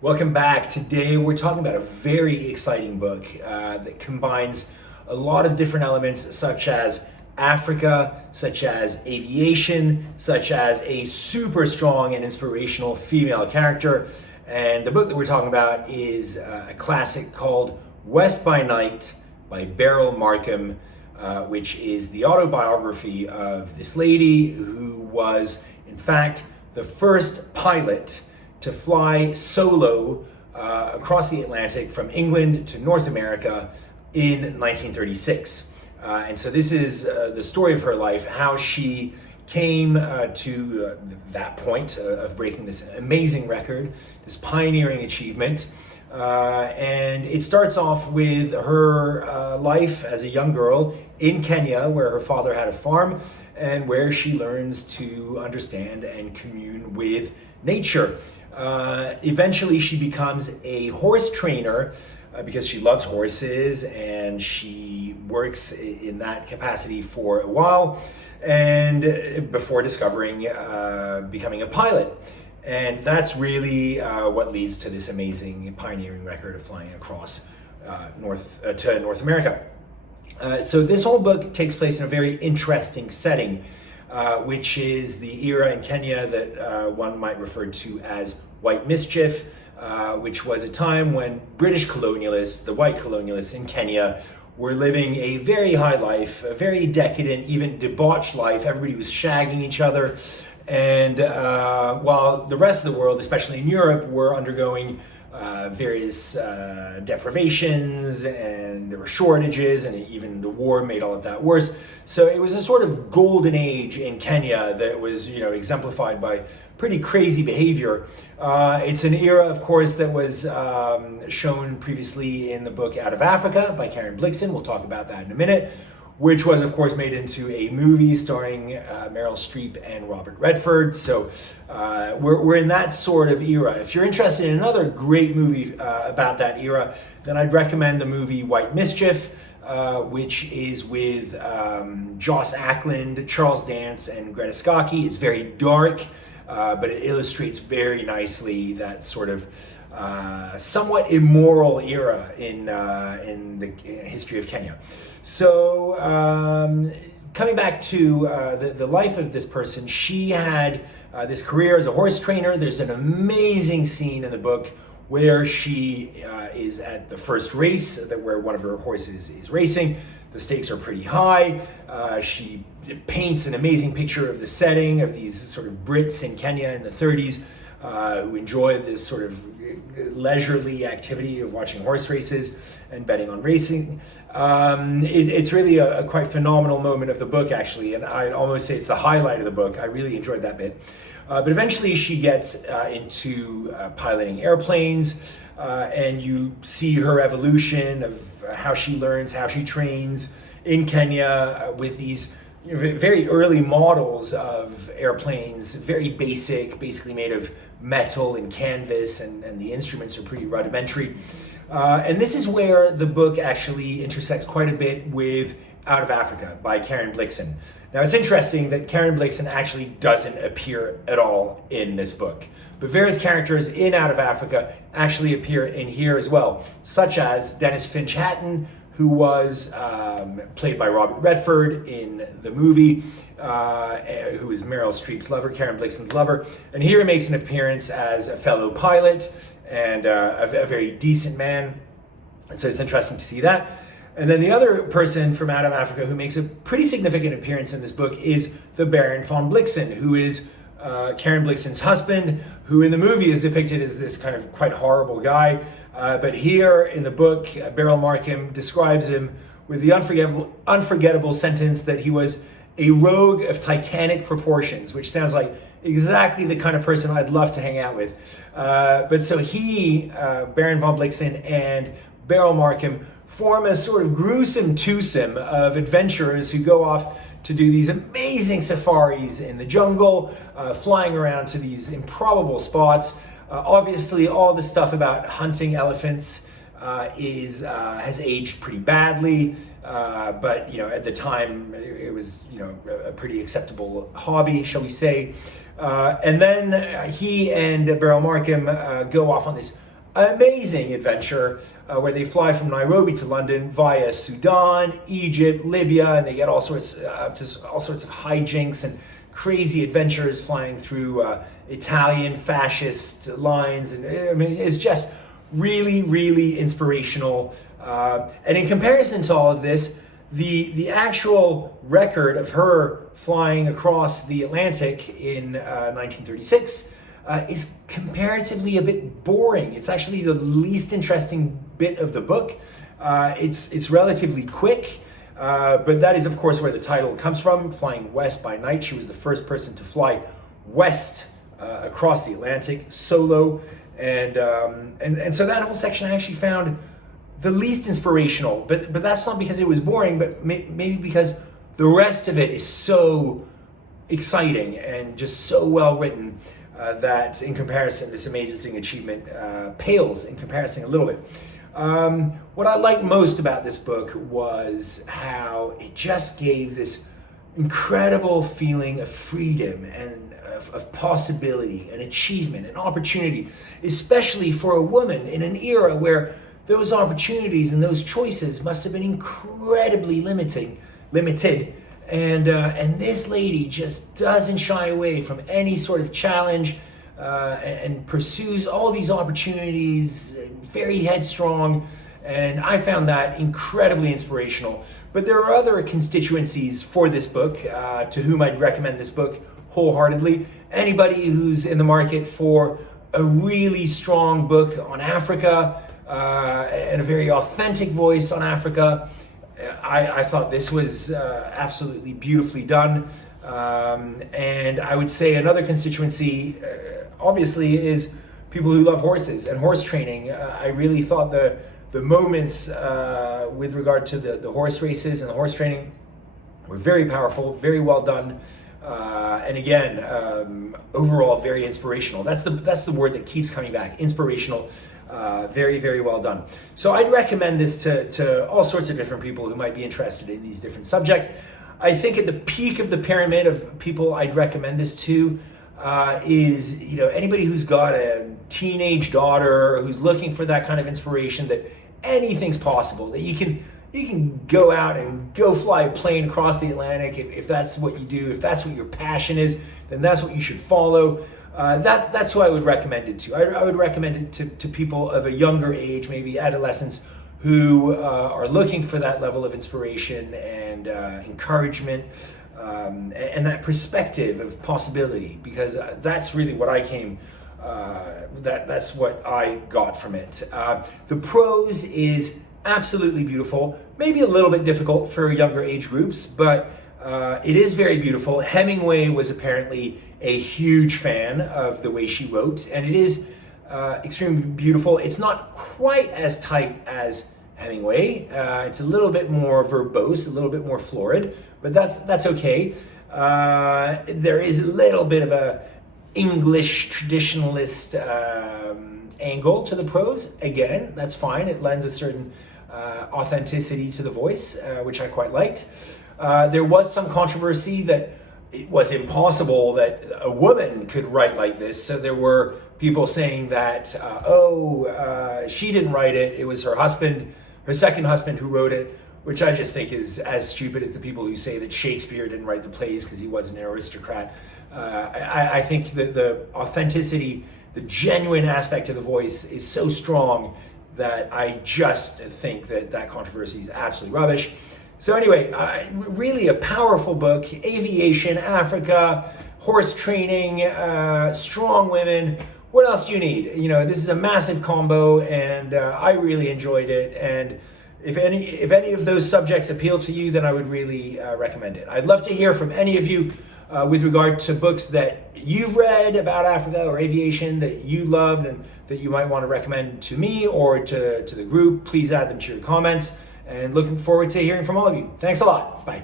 Welcome back. Today we're talking about a very exciting book that combines a lot of different elements such as Africa, such as aviation, such as a super strong and inspirational female character. And the book that we're talking about is a classic called West by Night by Beryl Markham, which is the autobiography of this lady who was, in fact, the first pilot to fly solo across the Atlantic from England to North America in 1936. And so this is the story of her life, how she came to that point of breaking this amazing record, this pioneering achievement. And it starts off with her life as a young girl in Kenya, where her father had a farm and where she learns to understand and commune with nature. Eventually she becomes a horse trainer because she loves horses, and she works in that capacity for a while, and before discovering becoming a pilot. And that's really what leads to this amazing pioneering record of flying across to North America. So this whole book takes place in a very interesting setting, which is the era in Kenya that one might refer to as White Mischief, which was a time when British colonialists, the white colonialists in Kenya, were living a very high life, a very decadent, even debauched life. Everybody was shagging each other. And while the rest of the world, especially in Europe, were undergoing various deprivations, and there were shortages, and even the war made all of that worse. So it was a sort of golden age in Kenya that was, exemplified by pretty crazy behavior. It's an era, of course, that was shown previously in the book Out of Africa by Blixen. We'll talk about that in a minute, which was, of course, made into a movie starring Meryl Streep and Robert Redford. So we're in that sort of era. If you're interested in another great movie about that era, then I'd recommend the movie White Mischief, which is with Joss Ackland, Charles Dance, and Greta Scacchi. It's very dark, but it illustrates very nicely that sort of somewhat immoral era in the history of Kenya. So coming back to the life of this person, she had this career as a horse trainer. There's an amazing scene in the book where she is at the first race, where one of her horses is racing. The stakes are pretty high. She paints an amazing picture of the setting of these sort of Brits in Kenya in the 30s who enjoy this sort of leisurely activity of watching horse races and betting on racing. It's really a quite phenomenal moment of the book, actually, and I'd almost say it's the highlight of the book. I really enjoyed that bit. But eventually she gets into piloting airplanes, and you see her evolution of how she learns, how she trains in Kenya with these very early models of airplanes, very basic, basically made of metal and canvas, and the instruments are pretty rudimentary. And this is where the book actually intersects quite a bit with Out of Africa by Blixen. Now, it's interesting that Blixen actually doesn't appear at all in this book, but various characters in Out of Africa actually appear in here as well, such as Dennis Finch Hatton, who was played by Robert Redford in the movie, who is Meryl Streep's lover, Blixen's lover. And here he makes an appearance as a fellow pilot and a very decent man. And so it's interesting to see that. And then the other person from Out of Africa who makes a pretty significant appearance in this book is the Baron von Blixen, who is Blixen's husband, who in the movie is depicted as this kind of quite horrible guy. But here in the book, Beryl Markham describes him with the unforgettable sentence that he was a rogue of titanic proportions, which sounds like exactly the kind of person I'd love to hang out with. But so he, Baron von Blixen, and Beryl Markham form a sort of gruesome twosome of adventurers who go off to do these amazing safaris in the jungle, flying around to these improbable spots. Obviously, all the stuff about hunting elephants has aged pretty badly, but at the time it was a pretty acceptable hobby, shall we say. And then he and Beryl Markham go off on this amazing adventure where they fly from Nairobi to London via Sudan, Egypt, Libya, and they get all sorts up to all sorts of hijinks and crazy adventures flying through Italian fascist lines, and I mean, it's just really, really inspirational. And in comparison to all of this, the actual record of her flying across the Atlantic in 1936 is comparatively a bit boring. It's actually the least interesting bit of the book. It's relatively quick, but that is of course where the title comes from, Flying West by Night. She was the first person to fly west across the Atlantic solo, and so that whole section I actually found the least inspirational, but that's not because it was boring, but maybe because the rest of it is so exciting and just so well written that in comparison, this amazing achievement pales in comparison a little bit. What I liked most about this book was how it just gave this incredible feeling of freedom and of possibility and achievement and opportunity, especially for a woman in an era where those opportunities and those choices must have been incredibly limited. And this lady just doesn't shy away from any sort of challenge and pursues all these opportunities, very headstrong. And I found that incredibly inspirational. But there are other constituencies for this book to whom I'd recommend this book wholeheartedly. Anybody who's in the market for a really strong book on Africa, and a very authentic voice on Africa. I thought this was absolutely beautifully done. And I would say another constituency, obviously, is people who love horses and horse training. I really thought the moments with regard to the horse races and the horse training were very powerful, very well done. And again, overall, very inspirational. That's the word that keeps coming back, inspirational. Very, very well done. So I'd recommend this to all sorts of different people who might be interested in these different subjects. I think at the peak of the pyramid of people I'd recommend this to is anybody who's got a teenage daughter or who's looking for that kind of inspiration, that anything's possible, that you can go out and go fly a plane across the Atlantic if that's what you do, if that's what your passion is, then that's what you should follow. That's who I would recommend it to. I would recommend it to people of a younger age, maybe adolescents, who are looking for that level of inspiration and encouragement and that perspective of possibility, because that's really what I came. That's what I got from it. The prose is absolutely beautiful, maybe a little bit difficult for younger age groups, but it is very beautiful. Hemingway was apparently a huge fan of the way she wrote, and it is extremely beautiful. It's not quite as tight as Hemingway. It's a little bit more verbose, a little bit more florid, but that's okay. There is a little bit of a English traditionalist angle to the prose. Again, that's fine. It lends a certain authenticity to the voice, which I quite liked. There was some controversy that it was impossible that a woman could write like this. So there were people saying that, she didn't write it. It was her husband, her second husband, who wrote it, which I just think is as stupid as the people who say that Shakespeare didn't write the plays because he wasn't an aristocrat. I think that the authenticity, the genuine aspect of the voice is so strong that I just think that controversy is absolutely rubbish. So anyway, really a powerful book. Aviation, Africa, horse training, strong women. What else do you need? This is a massive combo, and I really enjoyed it. And if any of those subjects appeal to you, then I would really recommend it. I'd love to hear from any of you with regard to books that you've read about Africa or aviation that you loved and that you might want to recommend to me or to the group. Please add them to your comments. And looking forward to hearing from all of you. Thanks a lot. Bye.